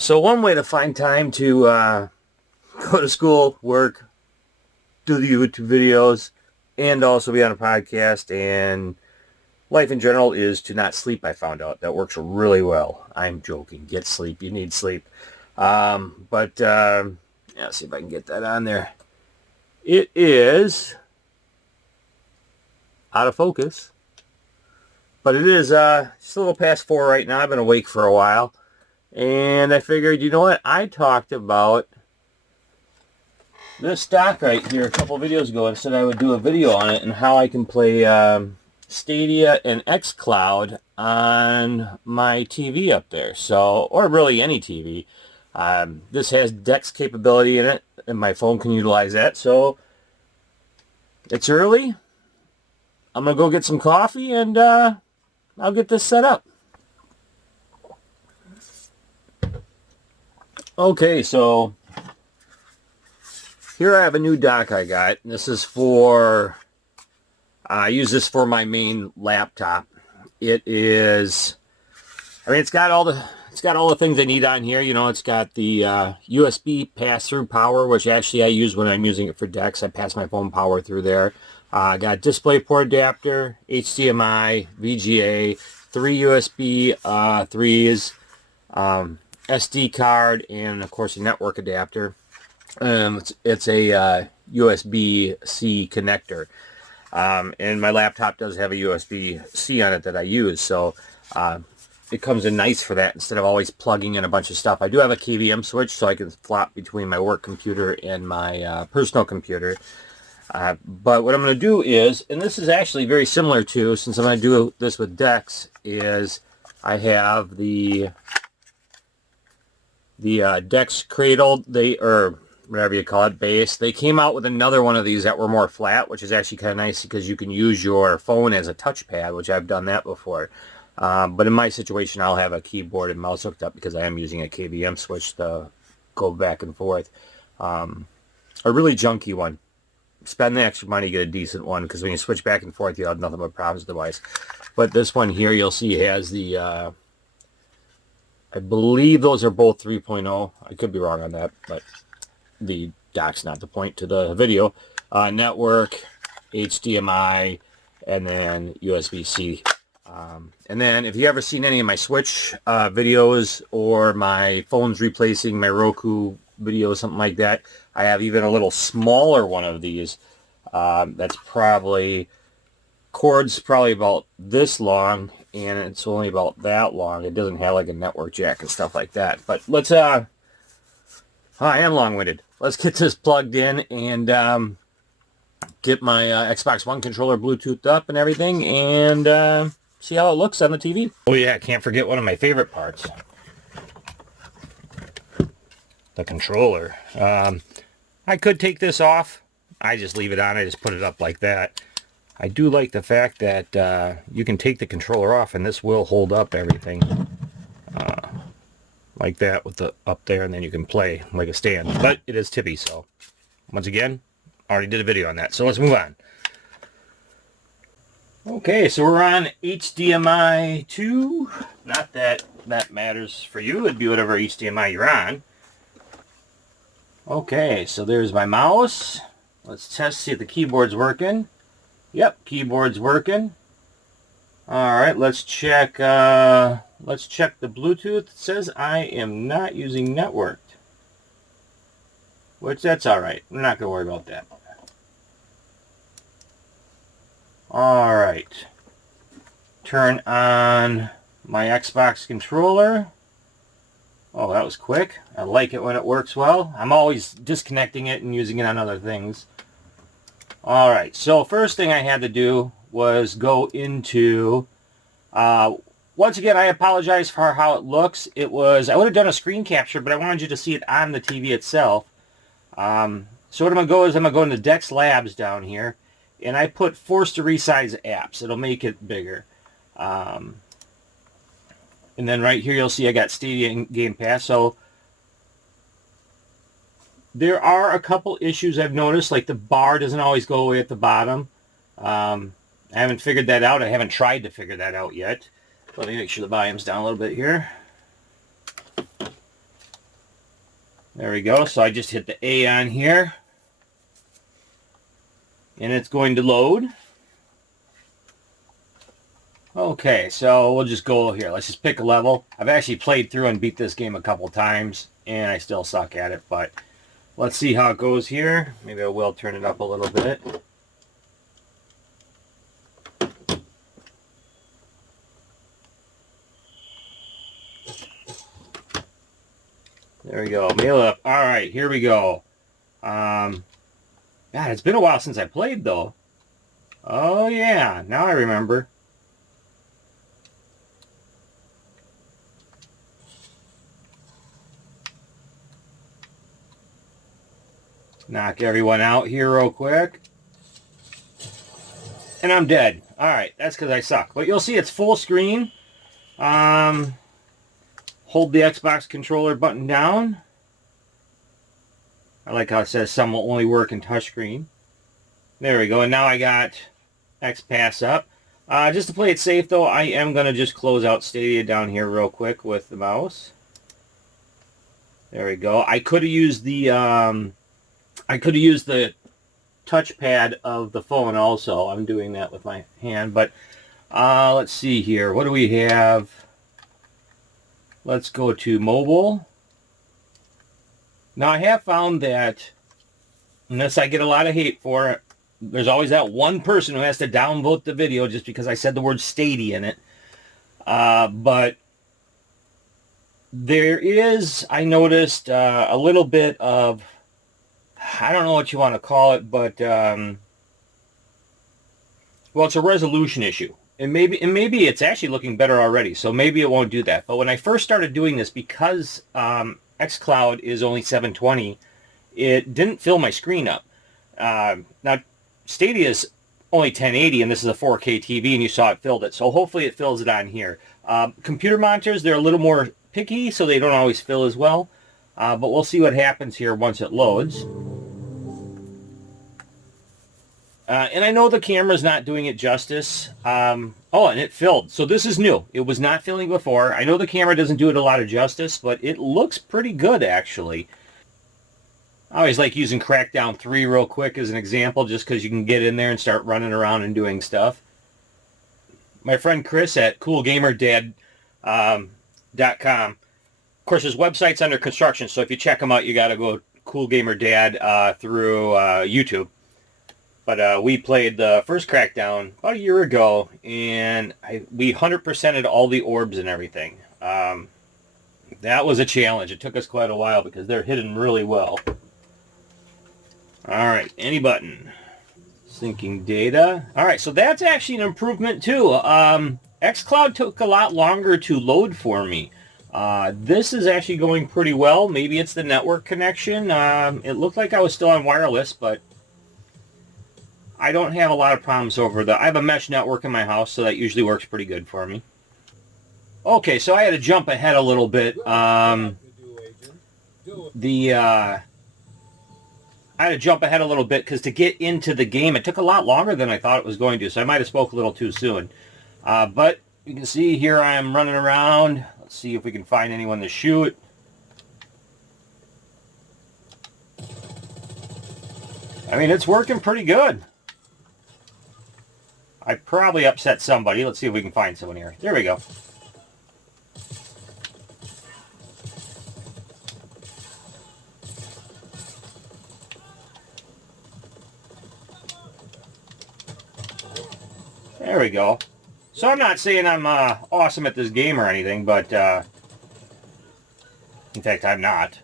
So one way to find time to go to school, work, do the YouTube videos, and also be on a podcast and life in general is to not sleep. I found out that works really well. I'm joking. Get sleep. You need sleep. Yeah, see if I can get that on there. It is out of focus, but it is just a little past 4 right now. I've been awake for a while. And I figured, you know what? I talked about this dock right here a couple videos ago and said I would do a video on it and how I can play Stadia and xCloud on my TV up there. So, or really any TV. This has DeX capability in it, and my phone can utilize that. So, it's early. I'm going to go get some coffee, and I'll get this set up. Okay, so here I have a new dock I got. This is for, I use this for my main laptop. It is, it's got all the things I need on here. You know, it's got the USB pass-through power, which actually I use when I'm using it for DeX. I pass my phone power through there. I got DisplayPort adapter, HDMI, VGA, 3 USB 3s, SD card, and of course a network adapter. It's a USB-C connector, and my laptop does have a USB-C on it that I use, so it comes in nice for that instead of always plugging in a bunch of stuff. I do have a KVM switch, so I can flop between my work computer and my personal computer. But what I'm going to do is, and this is actually very similar to, since I'm going to do this with DeX, is I have the DeX Cradle, or whatever you call it, base. They came out with another one of these that were more flat, which is actually kind of nice because you can use your phone as a touchpad, which I've done that before. But in my situation, I'll have a keyboard and mouse hooked up because I am using a KVM switch to go back and forth. A really junky one. Spend the extra money, get a decent one, because when you switch back and forth, you'll have nothing but problems with the device. But this one here, you'll see, has the... I believe those are both 3.0. I could be wrong on that, but the dock's not the point to the video. Network, HDMI, and then USB-C. And then if you ever seen any of my Switch videos or my phone's replacing my Roku video, something like that, I have even a little smaller one of these. That's probably, cord's probably about this long, and it's only about that long. It doesn't have like a network jack and stuff like that. But let's, I am long-winded. Let's get this plugged in and get my Xbox One controller Bluetoothed up and everything, and see how it looks on the TV. Oh yeah, can't forget one of my favorite parts. The controller. I could take this off. I just leave it on. I just put it up like that. I do like the fact that you can take the controller off and this will hold up everything like that with the up there, and then you can play like a stand. But it is tippy, so once again, already did a video on that. So let's move on. Okay, so we're on HDMI 2. Not that that matters for you. It'd be whatever HDMI you're on. Okay, so there's my mouse. Let's test, see if the keyboard's working. Yep, keyboard's working. Alright, let's check the Bluetooth. It says I am not using networked. Which, that's alright. I'm not going to worry about that. Alright. Turn on my Xbox controller. Oh, that was quick. I like it when it works well. I'm always disconnecting it and using it on other things. Alright, so first thing I had to do was go into, once again, I apologize for how it looks. I would have done a screen capture, but I wanted you to see it on the TV itself. So what I'm going to go is I'm going to go into DeX Labs down here, and I put force to resize apps. It'll make it bigger. And then right here you'll see I got Stadia and Game Pass. So there are a couple issues I've noticed, like the bar doesn't always go away at the bottom. I haven't figured that out. I haven't tried to figure that out yet. Let me make sure the volume's down a little bit here. There we go. So I just hit the A on here. And it's going to load. Okay, so we'll just go here. Let's just pick a level. I've actually played through and beat this game a couple times, and I still suck at it, but let's see how it goes here. Maybe I will turn it up a little bit. There we go. Mail up. All right, here we go. God, it's been a while since I played, though. Oh, yeah. Now I remember. Knock everyone out here real quick. And I'm dead. All right, that's because I suck. But you'll see it's full screen. Hold the Xbox controller button down. I like how it says some will only work in touchscreen. There we go. And now I got XPass up. Just to play it safe, though, I am going to just close out Stadia down here real quick with the mouse. There we go. I could have used the touchpad of the phone also. I'm doing that with my hand, but let's see here. What do we have? Let's go to mobile. Now, I have found that, unless I get a lot of hate for it, there's always that one person who has to downvote the video just because I said the word Stadia in it. But there is, I noticed, a little bit of, I don't know what you want to call it, but, well, it's a resolution issue. And maybe it's actually looking better already, so maybe it won't do that. But when I first started doing this, because xCloud is only 720, it didn't fill my screen up. Now, Stadia is only 1080, and this is a 4K TV, and you saw it filled it. So hopefully it fills it on here. Computer monitors, they're a little more picky, so they don't always fill as well. But we'll see what happens here once it loads. And I know the camera's not doing it justice. Oh, and it filled. So this is new. It was not filling before. I know the camera doesn't do it a lot of justice, but it looks pretty good, actually. I always like using Crackdown 3 real quick as an example, just because you can get in there and start running around and doing stuff. My friend Chris at CoolGamerDad.com. Of course, his website's under construction, so if you check him out, you got to go CoolGamerDad through YouTube. But we played the first Crackdown about a year ago, and we 100%ed all the orbs and everything. That was a challenge. It took us quite a while because they're hidden really well. All right, any button. Syncing data. All right, so that's actually an improvement too. xCloud took a lot longer to load for me. This is actually going pretty well. Maybe it's the network connection. It looked like I was still on wireless, but I don't have a lot of problems over I have a mesh network in my house, so that usually works pretty good for me. Okay, so I had to jump ahead a little bit. I had to jump ahead a little bit because to get into the game, it took a lot longer than I thought it was going to, so I might have spoke a little too soon. But you can see here I am running around. Let's see if we can find anyone to shoot. I mean, it's working pretty good. I probably upset somebody. Let's see if we can find someone here. There we go. There we go. So I'm not saying I'm awesome at this game or anything, but in fact, I'm not.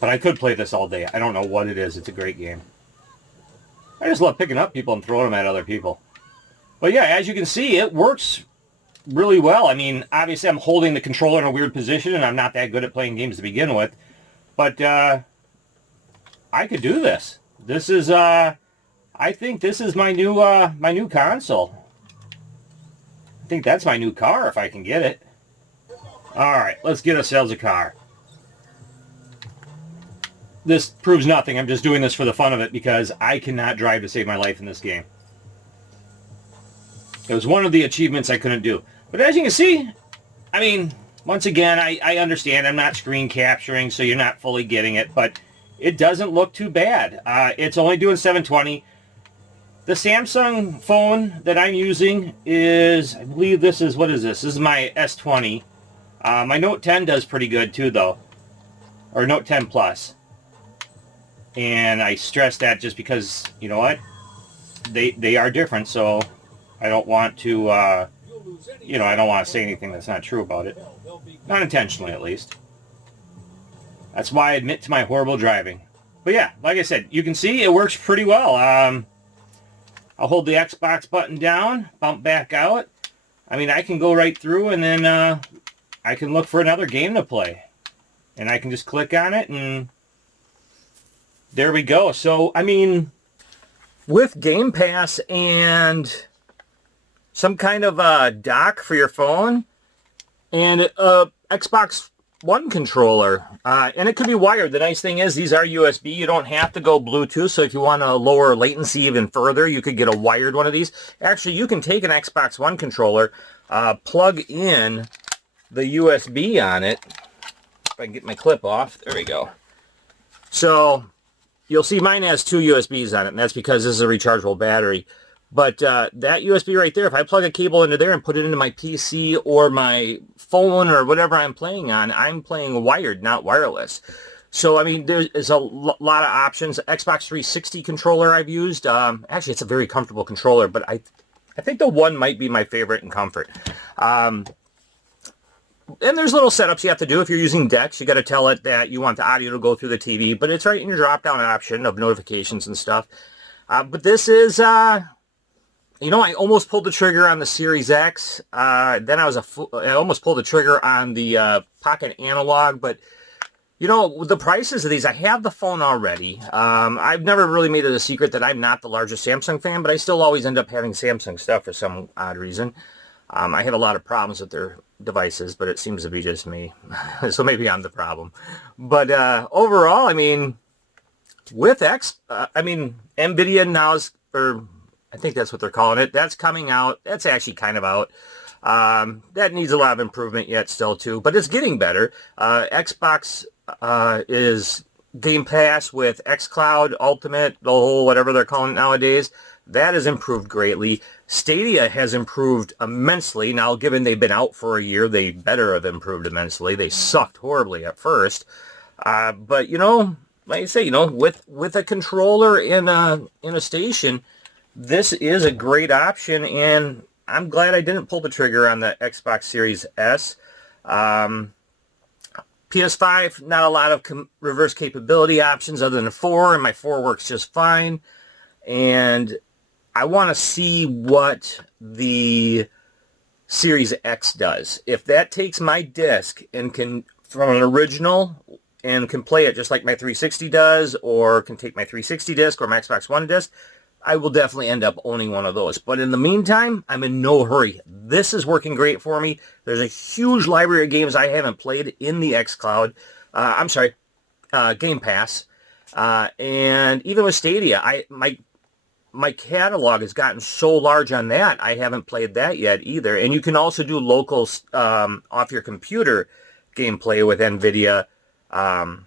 But I could play this all day. I don't know what it is. It's a great game. I just love picking up people and throwing them at other people. But yeah, as you can see, it works really well. I mean, obviously I'm holding the controller in a weird position, and I'm not that good at playing games to begin with. But I could do this. This is, I think this is my new console. I think that's my new car if I can get it. All right, let's get ourselves a car. This proves nothing. I'm just doing this for the fun of it because I cannot drive to save my life in this game. It was one of the achievements I couldn't do. But as you can see, I mean, once again, I understand I'm not screen capturing, so you're not fully getting it, but it doesn't look too bad. It's only doing 720. The Samsung phone that I'm using is, I believe this is, what is this? This is my S20. My Note 10 does pretty good too, though. Or Note 10 Plus. And I stress that just because, you know what? They are different, so I don't want to, I don't want to say anything that's not true about it. Not intentionally, at least. That's why I admit to my horrible driving. But yeah, like I said, you can see it works pretty well. I'll hold the Xbox button down, bump back out. I mean, I can go right through, and then I can look for another game to play. And I can just click on it, and there we go. So, I mean, with Game Pass and some kind of a dock for your phone and a Xbox One controller, and it could be wired. The nice thing is these are USB. You don't have to go Bluetooth, so if you want to lower latency even further, you could get a wired one of these. Actually, you can take an Xbox One controller, plug in the USB on it. If I can get my clip off. There we go. So you'll see mine has 2 USBs on it, and that's because this is a rechargeable battery. But that USB right there, if I plug a cable into there and put it into my PC or my phone or whatever I'm playing on, I'm playing wired, not wireless. So, I mean, there's a lot of options. Xbox 360 controller I've used. Actually, it's a very comfortable controller, but I think the One might be my favorite in comfort. And there's little setups you have to do. If you're using DeX, you got to tell it that you want the audio to go through the TV, but it's right in your drop-down option of notifications and stuff. But this is, you know, I almost pulled the trigger on the Series X. Then I almost pulled the trigger on the Pocket Analog, but you know, with the prices of these, I have the phone already. I've never really made it a secret that I'm not the largest Samsung fan, but I still always end up having Samsung stuff for some odd reason. I have a lot of problems with their devices, but it seems to be just me. So maybe I'm the problem. But overall, I mean, with NVIDIA now is, or I think that's what they're calling it. That's coming out. That's actually kind of out. That needs a lot of improvement yet still too, but it's getting better. Xbox is Game Pass with xCloud, Ultimate, the whole whatever they're calling it nowadays. That has improved greatly. Stadia has improved immensely. Now, given they've been out for a year, they better have improved immensely. They sucked horribly at first. But, you know, like I say, you know, with a controller in a station, this is a great option, and I'm glad I didn't pull the trigger on the Xbox Series S. PS5, not a lot of reverse capability options other than 4, and my 4 works just fine. And I want to see what the Series X does. If that takes my disc and can, from an original, and can play it just like my 360 does, or can take my 360 disc or my Xbox One disc, I will definitely end up owning one of those. But in the meantime, I'm in no hurry. This is working great for me. There's a huge library of games I haven't played in the xCloud. Game Pass. And even with Stadia, my catalog has gotten so large on that, I haven't played that yet either. And you can also do local off your computer gameplay with NVIDIA. And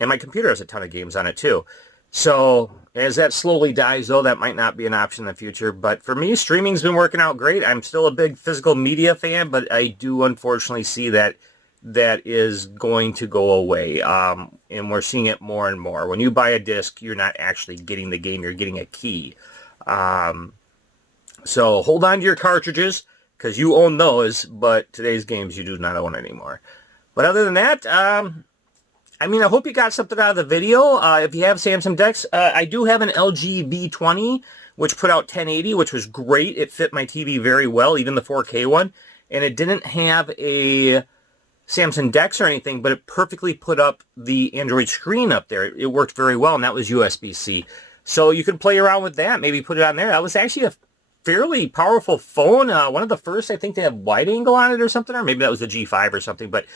my computer has a ton of games on it too. So as that slowly dies, though, that might not be an option in the future. But for me, streaming's been working out great. I'm still a big physical media fan, but I do unfortunately see that is going to go away. And we're seeing it more and more. When you buy a disc, you're not actually getting the game. You're getting a key. So hold on to your cartridges, because you own those, but today's games you do not own anymore. But other than that, I mean, I hope you got something out of the video. If you have Samsung DeX, I do have an LG V20, which put out 1080, which was great. It fit my TV very well, even the 4K one. And it didn't have a Samsung DeX or anything, but it perfectly put up the Android screen up there. It worked very well, and that was USB-C. So you could play around with that, maybe put it on there. That was actually a fairly powerful phone. One of the first, I think, to have wide angle on it or something, or maybe that was the G5 or something, but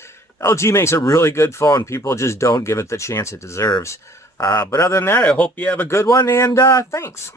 LG makes a really good phone. People just don't give it the chance it deserves. But other than that, I hope you have a good one, and thanks.